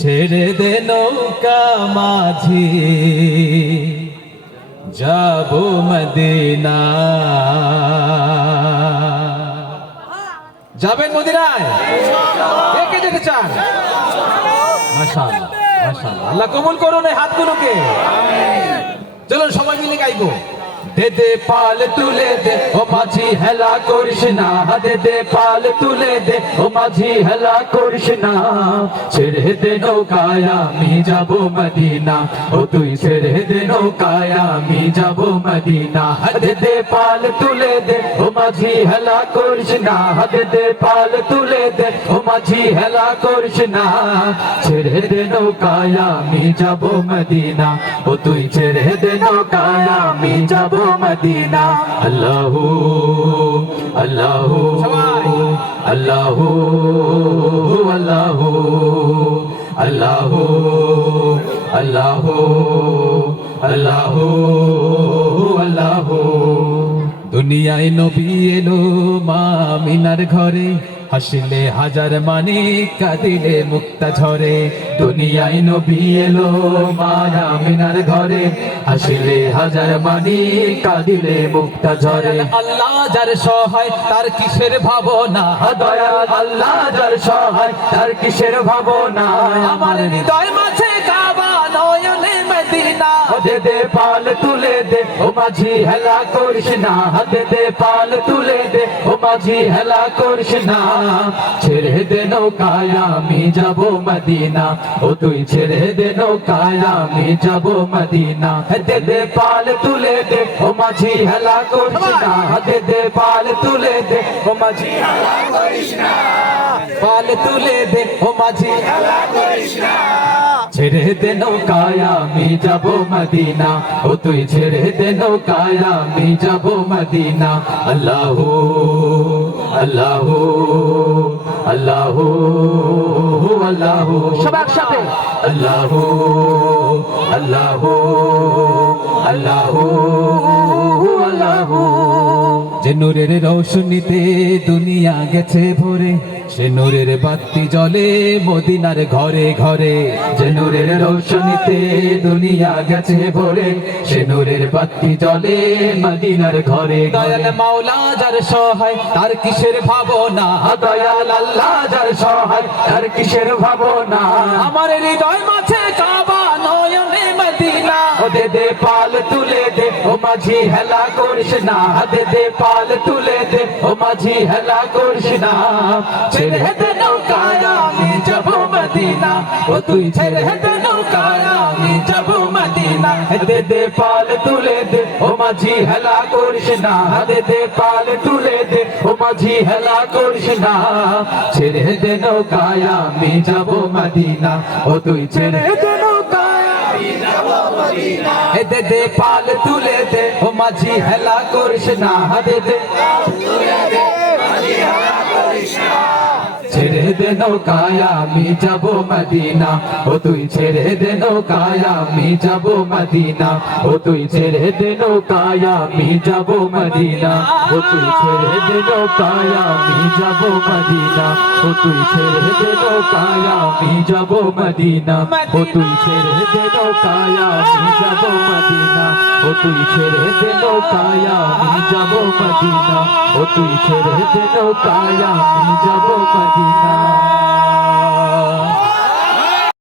ছেড়ে দে নৌকা মাঝি যাব মদিনা। যাবেন মদিনায়? কে কে যেতে চান? মাশাআল্লাহ মাশাআল্লাহ, আল্লাহ কবুল করুন এই হাতগুলোকে। চলুন সবাই মিলে গাইবো। দে দে পাল তুলে দে ও মাঝি হেলা করিস না, দে দে পাল তুলে দে ও মাঝি হেলা করিস না। ছেড়ে দে নৌকায় আমি যাব মদিনা, ও তুই ছেড়ে দে নৌকায় আমি যাব মদিনা। দে দে পাল তুলে দে ও মাঝি হেলা করিস না, দে দে পাল তুলে দে ও মাঝি হেলা করিস না। ছেড়ে দে নৌকায় আমি যাব মদিনা, ও তুই ছেড়ে দে নৌকায় আমি যাব মদিনা। আল্লাহু আল্লাহু আল্লাহু আল্লাহু আল্লাহু আল্লাহু আল্লাহু আল্লাহু। দুনিয়ায় নবী এলো মা আমিনার ঘরে, হাসিলে হাজার মানে কাঁদিলে মুক্তা ঝরে। দুনিয়ায় নবী এলো মা আমিনার ঘরে, হাসিলে হাজার মানে কাঁদিলে মুক্তা ঝরে। আল্লাহ যার সহায় তার কিসের ভাবনা, দয়াল আল্লাহ যার সহায় তার কিসের ভাবনা। আমার হৃদয় মাঝে কাবা নয়নে মদিনা। দে দে পাল তুলে দে ও মাঝি হেলা করিস না, দে দে পাল তুলে দে ও মাঝি হেলা করিস না। ছেড়ে দে নৌকায় আমি যাব মদিনা, ও তুই ছেড়ে দে নৌকায় আমি যাব মদিনা। দে দে পাল তুলে দে ও মাঝি হেলা করিস না, দে দে পাল তুলে দে ও মাঝি হেলা করিস না। পাল তুলে দে ও মাঝি হেলা করিস না। ছেড়ে দে নৌকায় আমি যাব মদিনা, ও তুই ছেড়ে দে নৌকায় আমি যাব মদিনা। আল্লাহু আল্লাহু আল্লাহু আল্লাহু, সবার সাথে আল্লাহু আল্লাহু আল্লাহু আল্লাহু। যে নূরের রৌশনীতে দুনিয়া গেছে ভরে, সে নূরের বাতি জ্বলে মদিনার ঘরে ঘরে। যে নূরের রৌশনীতে দুনিয়া গেছে ভরে, সে নূরের বাতি জ্বলে মদিনার ঘরে। দয়াল মাওলা যার সহায় তার কিসের ভাবনা, দয়াল আল্লাহ যার সহায় তার কিসের ভাবনা। আমার হৃদয় মাঝে কাবা নয়নে মদিনা। দে দে পাল তুলে দে ও মাঝি হেলা করিস না, দে দে পাল তুলে দে ও মাঝি হেলা করিস না। ছেড়ে দে নৌকায় আমি যাব মদিনা, ও তুই ছেড়ে দে নৌকায় আমি যাব মদিনা। দে দে পাল তুলে দে ও মাঝি হেলা করিস না, দে দে পাল তুলে দে ও মাঝি হেলা করিস না। ছেড়ে দে নৌকায় আমি যাব মদিনা, ও তুই ছেড়ে দে নৌকায় আমি যাব মদিনা। দে দে পাল তুলে দে ও মাঝি হেলা করিস না, দে দে পাল তুলে দে মাঝি হেলা করিস না। ছেড়ে দে নৌকায় আমি যাব মদিনা, ও তুই ছেড়ে দে নৌকায় আমি যাব মদিনা। ও তুই ছেড়ে দে নৌকায় আমি যাব মদিনা, ও তুই ছেড়ে দে নৌকায় আমি যাব মদিনা। ও তুই ছেড়ে দে নৌকায় আমি যাব মদিনা, ও তুই ছেড়ে দে নৌকায় আমি যাব মদিনা। ও তুই ছেড়ে দে নৌকায় আমি যাব মদিনা, ও তুই ছেড়ে দে নৌকায় আমি যাব মদিনা।